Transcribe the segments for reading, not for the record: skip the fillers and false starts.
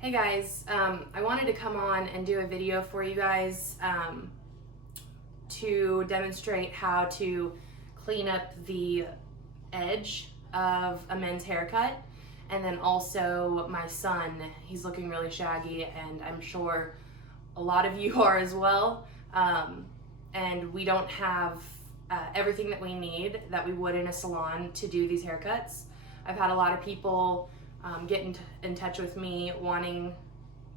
Hey guys, I wanted to come on and do a video for you guys to demonstrate how to clean up the edge of a men's haircut. And then also my son, he's looking really shaggy and I'm sure a lot of you are as well. And we don't have everything that we need that we would in a salon to do these haircuts. I've had a lot of people get in touch with me wanting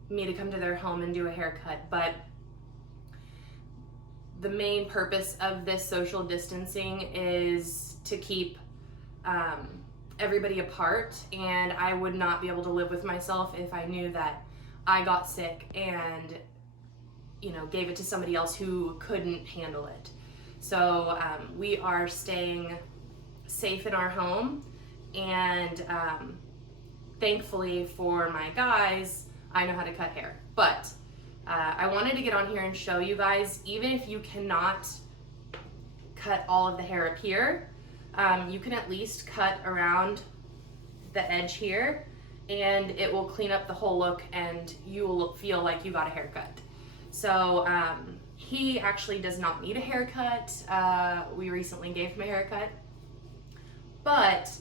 me to come to their home and do a haircut, but the main purpose of this social distancing is to keep everybody apart, and I would not be able to live with myself if I knew that I got sick and gave it to somebody else who couldn't handle it. So we are staying safe in our home, and thankfully for my guys, I know how to cut hair. But I wanted to get on here and show you guys, even if you cannot cut all of the hair up here, you can at least cut around the edge here, and it will clean up the whole look and you will feel like you got a haircut. So he actually does not need a haircut. We recently gave him a haircut. But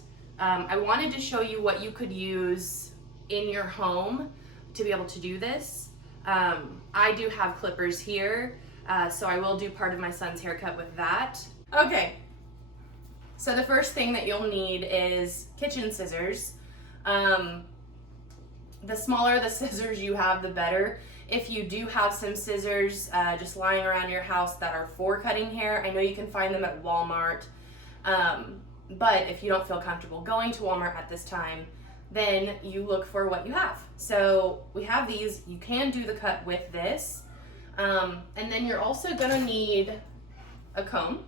I wanted to show you what you could use in your home to be able to do this. I do have clippers here, so I will do part of my son's haircut with that. Okay, so the first thing that you'll need is kitchen scissors. The smaller the scissors you have, the better. If you do have some scissors just lying around your house that are for cutting hair, I know you can find them at Walmart. But if you don't feel comfortable going to Walmart at this time, then you look for what you have. So we have these. You can do the cut with this. And then you're also gonna need a comb.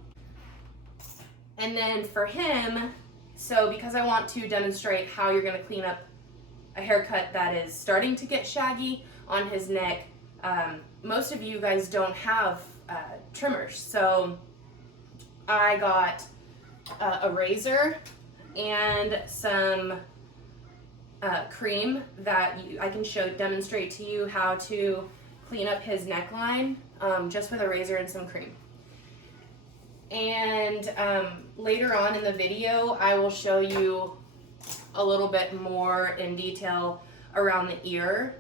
And then for him, so because I want to demonstrate how you're gonna clean up a haircut that is starting to get shaggy on his neck, most of you guys don't have trimmers. So I got a razor and some cream that I can demonstrate to you how to clean up his neckline just with a razor and some cream. And later on in the video, I will show you a little bit more in detail around the ear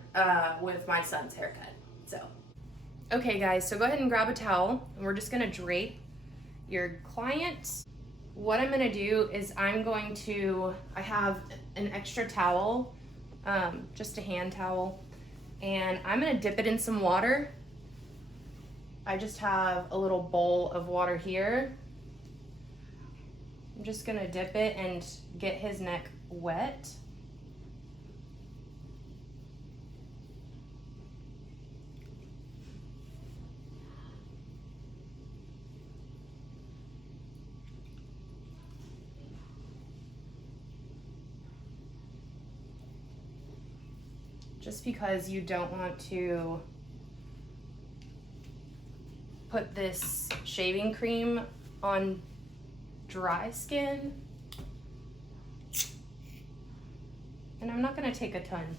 with my son's haircut. So, okay guys, so go ahead and grab a towel and we're just gonna drape your client. What I'm gonna do is I have an extra towel, just a hand towel, and I'm gonna dip it in some water. I just have a little bowl of water here. I'm just gonna dip it and get his neck wet. Just because you don't want to put this shaving cream on dry skin. And I'm not gonna take a ton.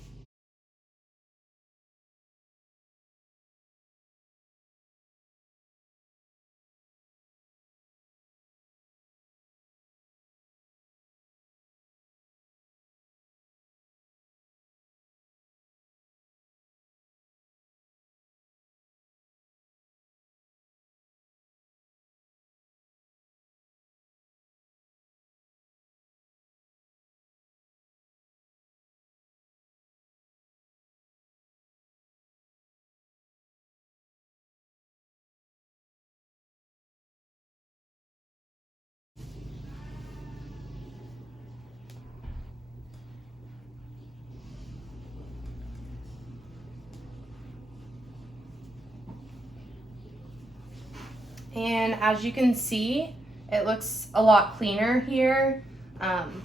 And as you can see, it looks a lot cleaner here.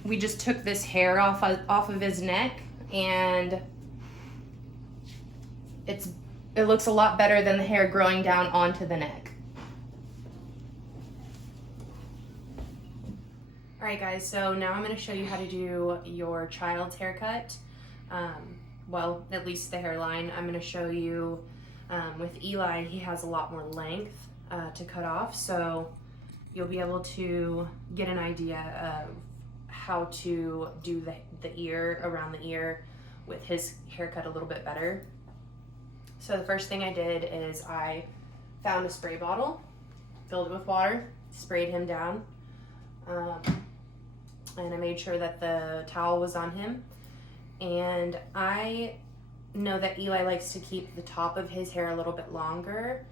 We just took this hair off of his neck, and it looks a lot better than the hair growing down onto the neck. All right guys, so now I'm gonna show you how to do your child's haircut. well, at least the hairline. I'm going to show you with Eli, he has a lot more length to cut off, so you'll be able to get an idea of how to do the ear, around the ear, with his haircut a little bit better. So the first thing I did is I found a spray bottle, filled it with water, sprayed him down, and I made sure that the towel was on him. And I know that Eli likes to keep the top of his hair a little bit longer.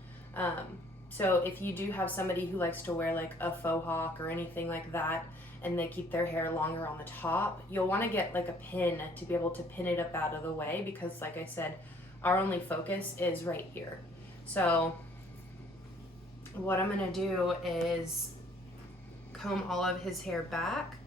So if you do have somebody who likes to wear like a faux hawk or anything like that, and they keep their hair longer on the top, you'll want to get like a pin to be able to pin it up out of the way, because like I said, our only focus is right here. So what I'm going to do is comb all of his hair back.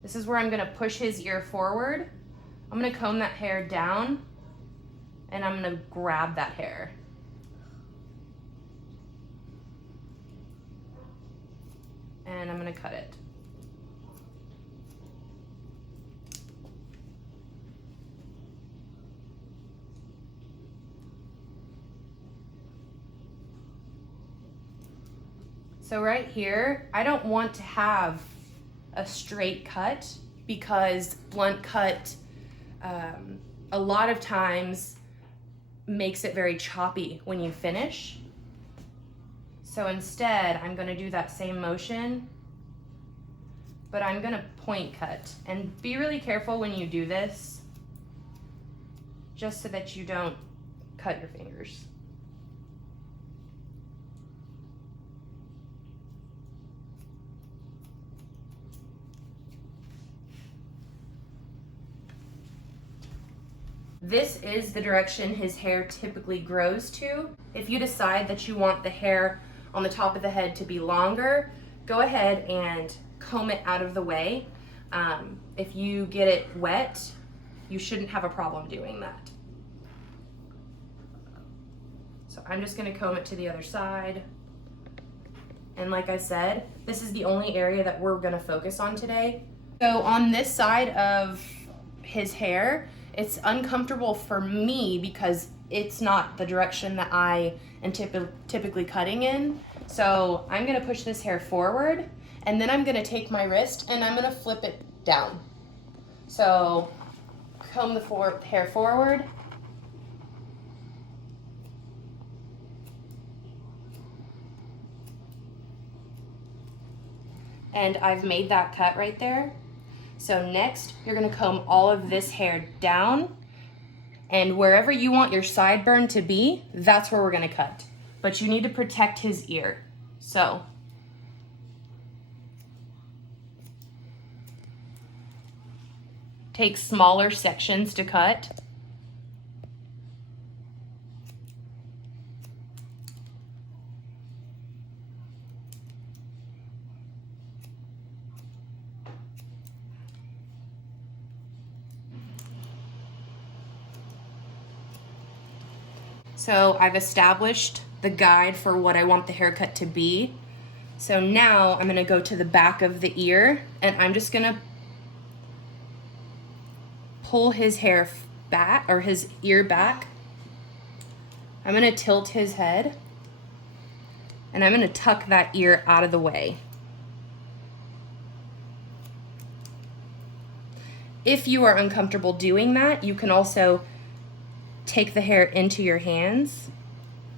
This is where I'm going to push his ear forward. I'm going to comb that hair down, and I'm going to grab that hair. And I'm going to cut it. So right here, I don't want to have a straight cut, because blunt cut a lot of times makes it very choppy when you finish. So instead, I'm going to do that same motion, but I'm going to point cut. And be really careful when you do this, just so that you don't cut your fingers. This is the direction his hair typically grows to. If you decide that you want the hair on the top of the head to be longer, go ahead and comb it out of the way. If you get it wet, you shouldn't have a problem doing that. So I'm just going to comb it to the other side. And like I said, this is the only area that we're going to focus on today. So on this side of his hair, it's uncomfortable for me because it's not the direction that I am typically cutting in. So I'm gonna push this hair forward, and then I'm gonna take my wrist and I'm gonna flip it down. So comb the hair forward. And I've made that cut right there. So next, you're gonna comb all of this hair down, and wherever you want your sideburn to be, that's where we're gonna cut. But you need to protect his ear. So take smaller sections to cut. So I've established the guide for what I want the haircut to be. So now I'm gonna go to the back of the ear, and I'm just gonna pull his hair back, or his ear back. I'm gonna tilt his head, and I'm gonna tuck that ear out of the way. If you are uncomfortable doing that, you can also take the hair into your hands.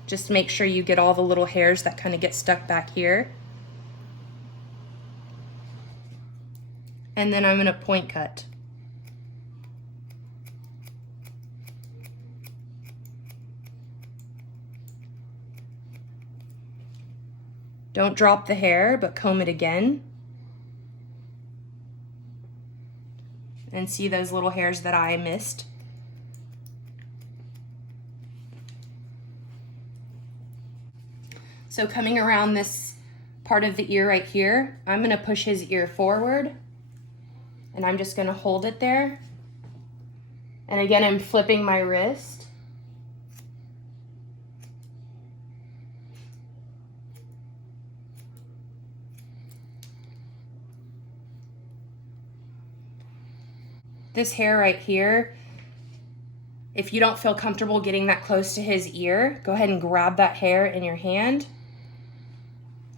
Just make sure you get all the little hairs that kind of get stuck back here. And then I'm gonna point cut. Don't drop the hair, but comb it again. And see those little hairs that I missed? So coming around this part of the ear right here, I'm gonna push his ear forward, and I'm just gonna hold it there. And again, I'm flipping my wrist. This hair right here, if you don't feel comfortable getting that close to his ear, go ahead and grab that hair in your hand,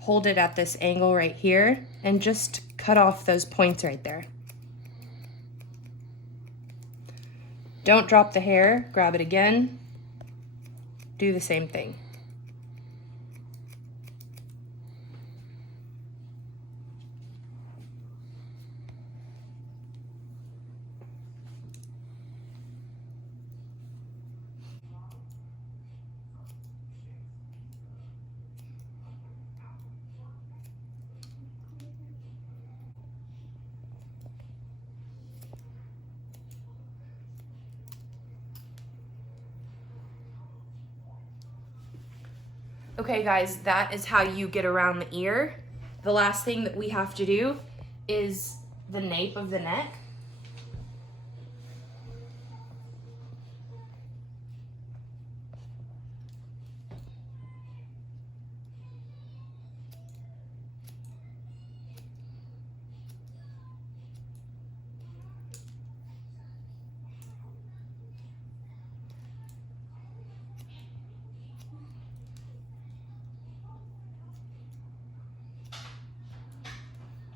hold it at this angle right here, and just cut off those points right there. Don't drop the hair, grab it again, do the same thing. Okay guys, that is how you get around the ear. The last thing that we have to do is the nape of the neck.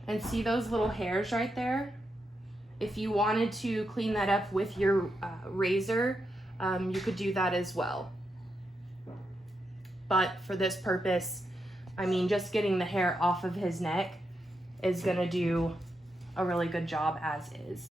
And see those little hairs right there? If you wanted to clean that up with your razor, you could do that as well. But for this purpose, I mean, just getting the hair off of his neck is gonna do a really good job as is.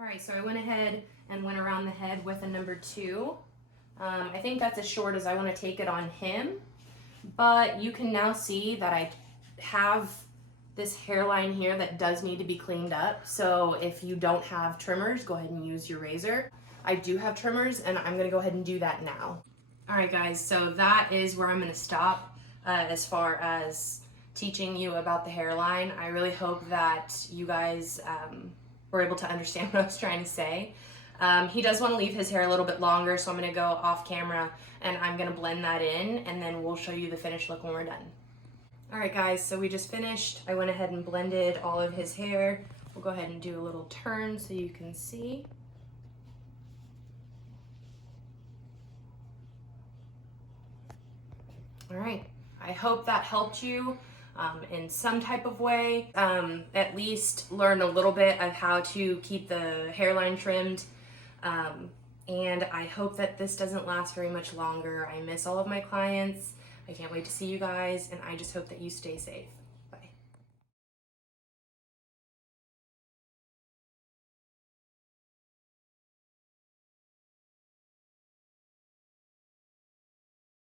All right, so I went ahead and went around the head with a number 2. I think that's as short as I want to take it on him, but you can now see that I have this hairline here that does need to be cleaned up. So if you don't have trimmers, go ahead and use your razor. I do have trimmers, and I'm gonna go ahead and do that now. All right, guys, so that is where I'm gonna stop as far as teaching you about the hairline. I really hope that you guys were able to understand what I was trying to say. He does want to leave his hair a little bit longer, so I'm going to go off camera and I'm going to blend that in, and then we'll show you the finished look when we're done. All right guys, so we just finished. I went ahead and blended all of his hair. We'll go ahead and do a little turn so you can see. All right, I hope that helped you in some type of way. At least learn a little bit of how to keep the hairline trimmed. And I hope that this doesn't last very much longer. I miss all of my clients. I can't wait to see you guys, and I just hope that you stay safe.